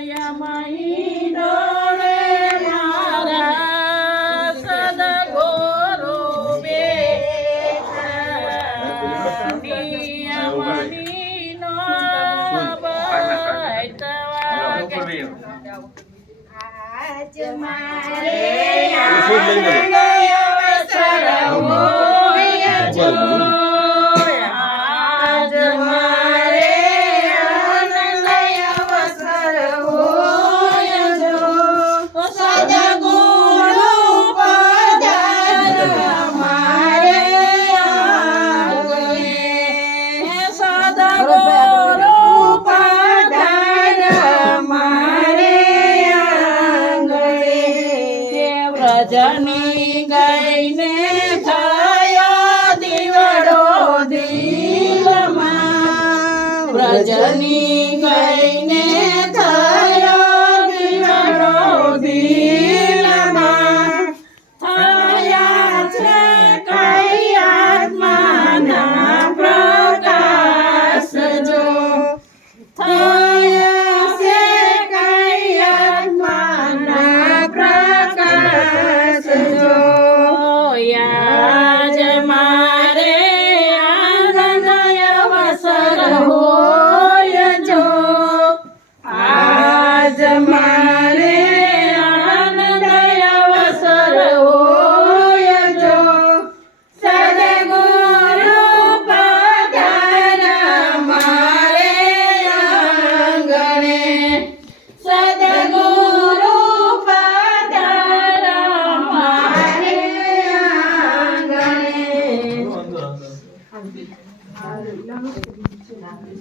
I'm ભજની ગઈને થયો દીવડો દિલમાં. વ્રજની ગઈને થયો ある。長崎自治区のアーティ。